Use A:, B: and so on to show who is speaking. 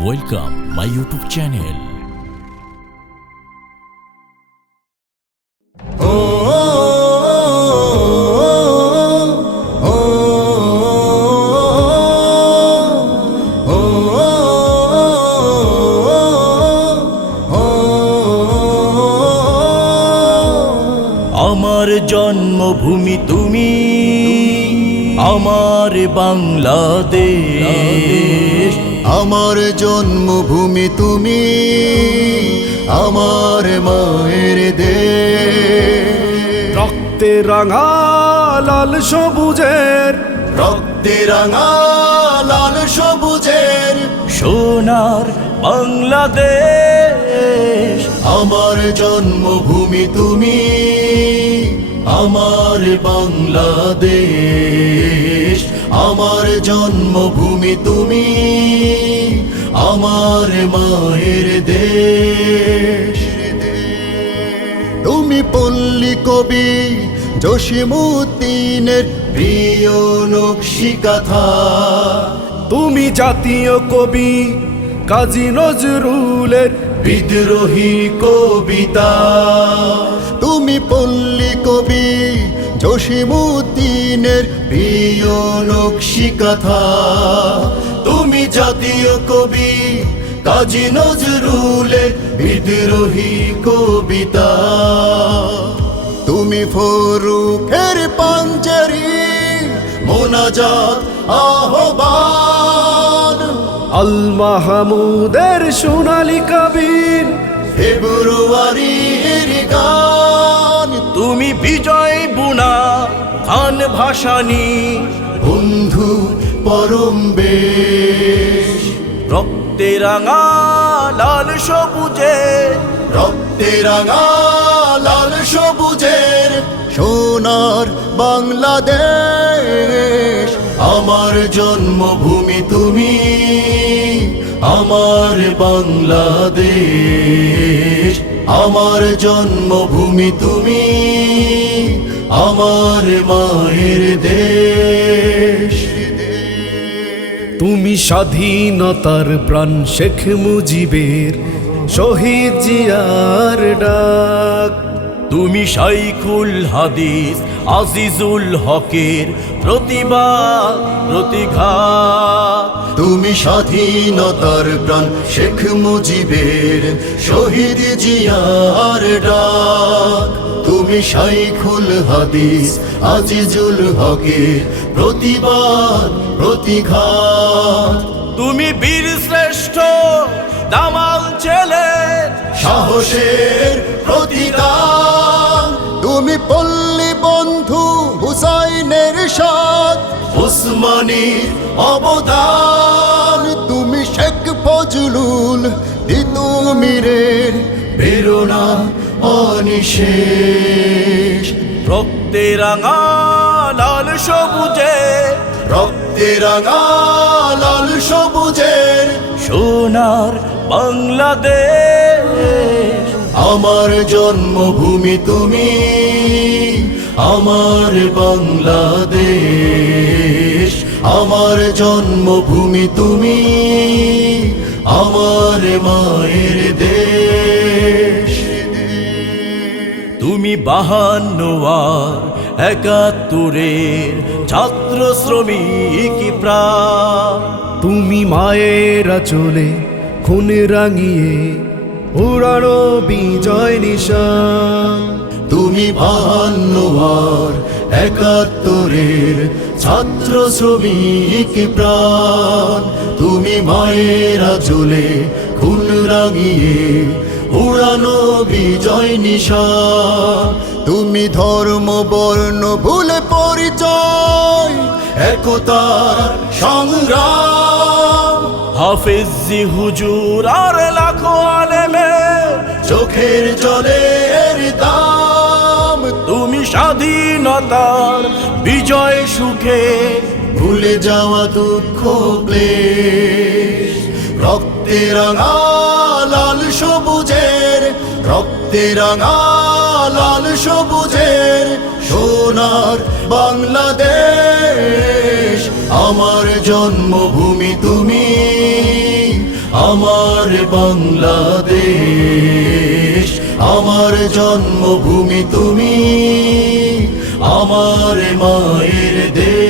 A: Welcome my YouTube channel আমার জন্মভূমি তুমি আমার বাংলাদেশ।
B: আমার জন্মভূমি তুমি আমার মায়ের দেশ।
C: রক্তে রাঙা লাল সবুজের
B: রক্তে রাঙা লাল সবুজের
A: সোনার বাংলাদেশ।
B: আমার জন্মভূমি তুমি আমার বাংলাদেশ। আমার জন্মভূমি তুমি, আমার মায়ের দেশ। তুমি পল্লী কবি জসিমুদ্দিনের প্রিয় নকশিকাথা
C: তুমি জাতীয় কবি কাজী নজরুলের
B: বিদ্রোহী কবিতা। তুমি পল্লী কবি জসিমুদ্দিনের প্রিয় নকশিকাথা। তুমি জাতীয় কবি কাজী নজরুলের বিদ্রোহী কবিতা। তুমি ফরুখের পাঞ্জারি মোনাজাত আহ্বান।
C: আল মাহমুদের সোনালী কাবির।
B: ফেব্রুয়ারির গান।
A: তুমি বিজয় বুনা। খান ভাসানি
B: বন্ধু পরম বেশ।
A: রক্তে রাঙা লাল সবুজে।
B: রক্তে রাঙা লাল সবুজের সোনার বাংলাদেশ। আমার জন্মভূমি তুমি আমার বাংলাদেশ। আমার জন্মভূমি তুমি আমার মায়ের দেশ।
C: তুমি স্বাধীনতার প্রাণ শেখ মুজিবের শহীদ জিয়ার ডাক।
A: তুমি শাইখুল হাদিস আজিজুল হকের প্রতিবাদ প্রতিঘাত
B: তুমি স্বাধীনতার প্রাণ শেখ মুজিবের শহীদ জিয়ার ডাক। তুমি শাইখুল হাদিস আজিজুল হকের প্রতিবাদ প্রতিঘাত।
A: তুমি বীর শ্রেষ্ঠ দামাল ছেলে।
B: সাহসের প্রতিদান। তুমি পল্লী বন্ধু হুসাইনের সাথ উসমানীর অবদান। তুমি শেখ ফজলুল তিতুমিরের প্রেরণা। অনিশেষ।
A: রক্তে রাঙা লাল সবুজে।
B: রক্তে রাঙা লাল সবুজের
A: সোনার বাংলাদেশ।
B: আমার জন্মভূমি তুমি আমার বাংলাদেশ। আমার জন্মভূমি তুমি আমার মায়ের দেশ।
A: তুমি বাহান্নবার একাত্তরের ছাত্র শ্রমিক
C: তুমি মায়েরা চলে খুন রাঙিয়ে উড়ানো বিজয় নিশান।
B: তুমি বাহান্নবার একাত্তরের ছাত্র শ্রমিক প্রাণ। তুমি মায়েরা চলে খুন রাঙিয়ে উড়ানো বিজয় নিশান তুমি ধর্ম, বর্ণ, ভুলে, পরিচয় একতার সংগ্রাম।
A: হাফেজি হুজুর আর লাখো আলেমে
B: চোখের জলের দাম।
A: তুমি স্বাধীনতার বিজয় সুখে
B: ভুলে যাওয়া দুঃখ, ক্লেশ। রক্তে রাঙা, লাল সবুজের রক্তে রাঙা, লাল সবুজের সোনার বাংলাদেশ। আমার জন্মভূমি তুমি, আমার বাংলাদেশ। আমার জন্মভূমি তুমি, আমার মায়ের দেশ।